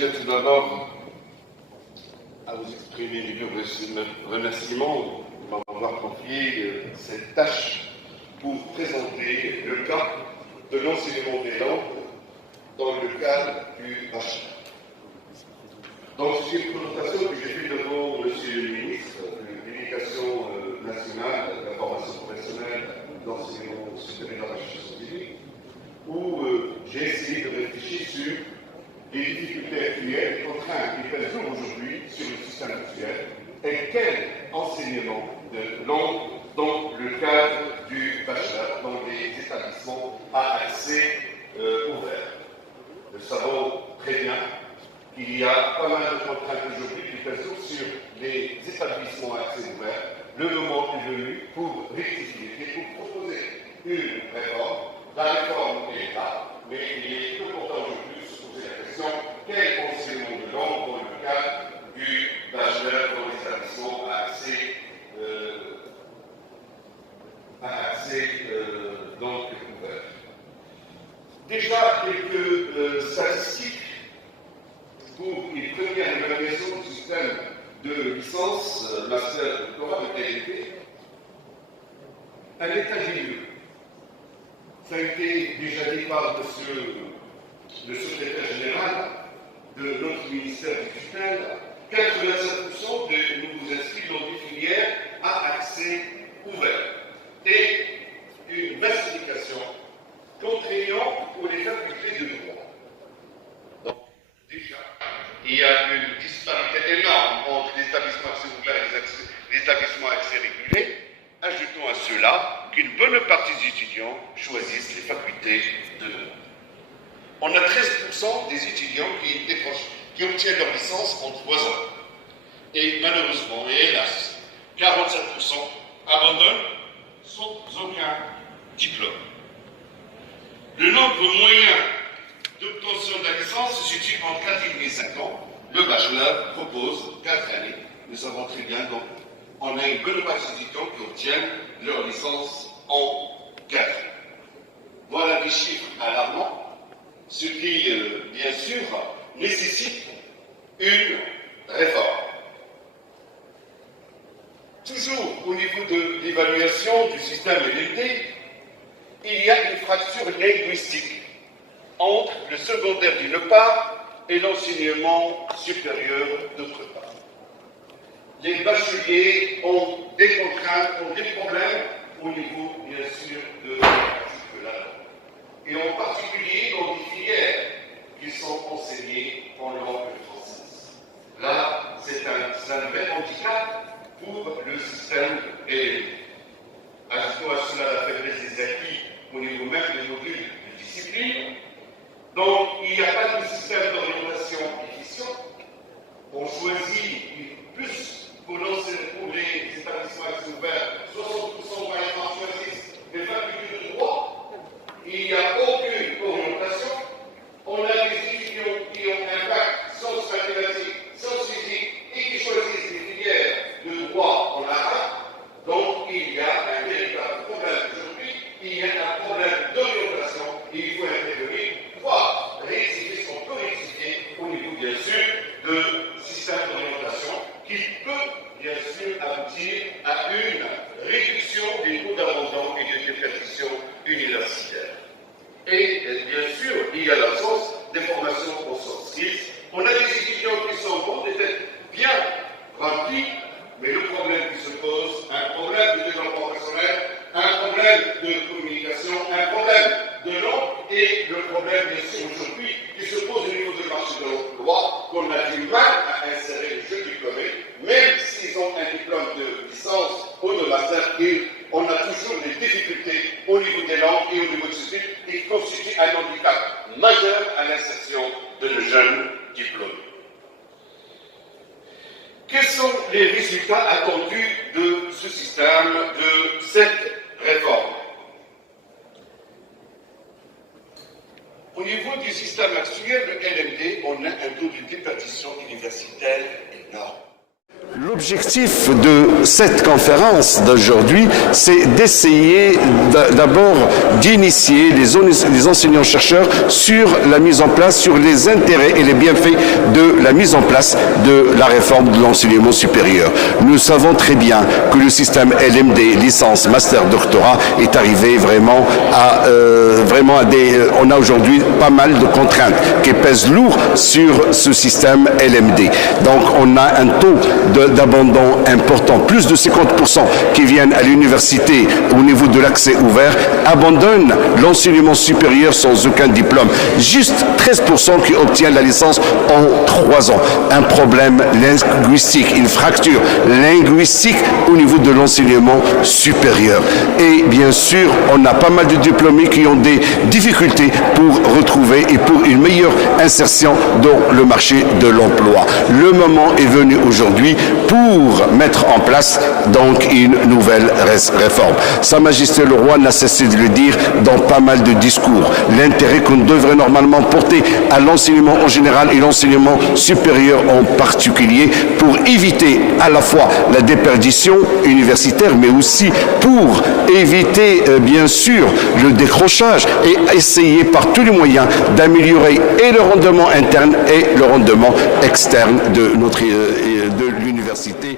tiens tout d'abord à vous exprimer mes remerciements de m'avoir confié cette tâche pour présenter le cas de l'enseignement des langues dans le cadre du bachelor. Donc, c'est une présentation que j'ai faite devant Monsieur le ministre de l'Éducation nationale, de la formation professionnelle, de l'enseignement supérieur de la recherche scientifique, où j'ai essayé de réfléchir sur les difficultés actuelles, les contraintes qui pèsent aujourd'hui sur le système actuel et quel enseignement de langue dans le cadre du bachelor, dans les établissements à accès ouvert. Nous savons très bien qu'il y a pas mal de contraintes aujourd'hui qui pèsent sur les établissements à accès ouvert. Le moment est venu pour rectifier et pour proposer une réforme. La réforme est là, mais il est important aujourd'hui de se poser la question quel enseignement de langue dans le cadre du bachelor dans les établissements à accès donc ouvert. Déjà quelques statistiques pour une première évaluation du système de licence, master, doctorat de qualité. Un état des lieux. Ça a été déjà dit par monsieur le secrétaire général de notre ministère du tutelle. 87% de nouveaux inscrits dans des filières à accès ouvert et une massification contraignante pour les facultés de droit. Donc, déjà, il y a une disparité énorme entre les établissements accès ouvert et les établissements accès régulé. Ajoutons à cela qu'une bonne partie des étudiants choisissent les facultés de droit. On a 13% des étudiants qui obtiennent leur licence en 3 ans. Et malheureusement, et hélas, 47% abandonnent sans aucun diplôme. Le nombre moyen d'obtention de la licence se situe entre 4 et 5 ans. Le bachelor propose 4 années. Nous savons très bien, donc, on a une bonne partie d'étudiants qui obtiennent leur licence en 4 ans. Voilà des chiffres alarmants, ce qui, bien sûr, nécessite une réforme. Toujours au niveau de l'évaluation du système LLD, il y a une fracture linguistique entre le secondaire d'une part et l'enseignement supérieur d'autre part. Les bacheliers ont des contraintes, ont des problèmes au niveau, bien sûr, de la langue. Et en particulier dans des filières qui sont enseignées en langue française. Là, c'est un vrai handicap pour le système LLD. Ajoutons à cela la faiblesse des acquis au niveau même des modules de discipline. Donc, il n'y a pas de système d'orientation efficient. On choisit plus pour les établissements accès ouverts, 60% par exemple choisissent des facultés de droit. Il n'y a aucune orientation. On a des étudiants qui ont un bac sciences mathématiques, sciences physiques et qui choisissent des filières de droit en arabe. Donc il y a un véritable problème aujourd'hui. Il y a un problème d'orientation et il faut intervenir, voire réexpliquer ce qu'on peut réexpliquer au niveau bien sûr de système d'orientation qui peut bien sûr aboutir à une réduction des taux d'abandon et de déperdition universitaire. Et bien sûr, il y a l'absence des formations en soft skills. On a des étudiants qui sont bons, des têtes bien remplies, mais le problème qui se pose, un problème de développement personnel, un problème de communication, un problème de langue et le problème, bien sûr, aujourd'hui, qui se pose au niveau du marché de l'emploi, qu'on a du mal à insérer les jeunes diplômés, même s'ils ont un diplôme de licence ou de master, on a toujours des difficultés au niveau des langues et au niveau du système qui constituent un handicap majeur à l'insertion de nos jeunes diplômés. Quels sont les résultats attendus de ce système, de cette réforme? Au niveau du système actuel, le LMD, on a un taux de déperdition universitaire énorme. L'objectif de cette conférence d'aujourd'hui, c'est d'essayer d'abord d'initier les enseignants-chercheurs sur la mise en place, sur les intérêts et les bienfaits de la mise en place de la réforme de l'enseignement supérieur. Nous savons très bien que le système LMD, licence, master, doctorat, est arrivé vraiment à on a aujourd'hui pas mal de contraintes qui pèsent lourd sur ce système LMD. Donc on a un taux d'abandon important, plus de 50% qui viennent à l'université au niveau de l'accès ouvert, abandonnent l'enseignement supérieur sans aucun diplôme. Juste 13% qui obtiennent la licence en 3 ans. Un problème linguistique, une fracture linguistique au niveau de l'enseignement supérieur. Et bien sûr, on a pas mal de diplômés qui ont des difficultés pour retrouver et pour une meilleure insertion dans le marché de l'emploi. Le moment est venu aujourd'hui pour mettre en place donc une nouvelle réforme. Sa Majesté le Roi n'a cessé de le dire dans pas mal de discours. L'intérêt qu'on devrait normalement porter à l'enseignement en général et l'enseignement supérieur en particulier pour éviter à la fois la déperdition universitaire mais aussi pour éviter bien sûr le décrochage et essayer par tous les moyens d'améliorer et le rendement interne et le rendement externe de l'université.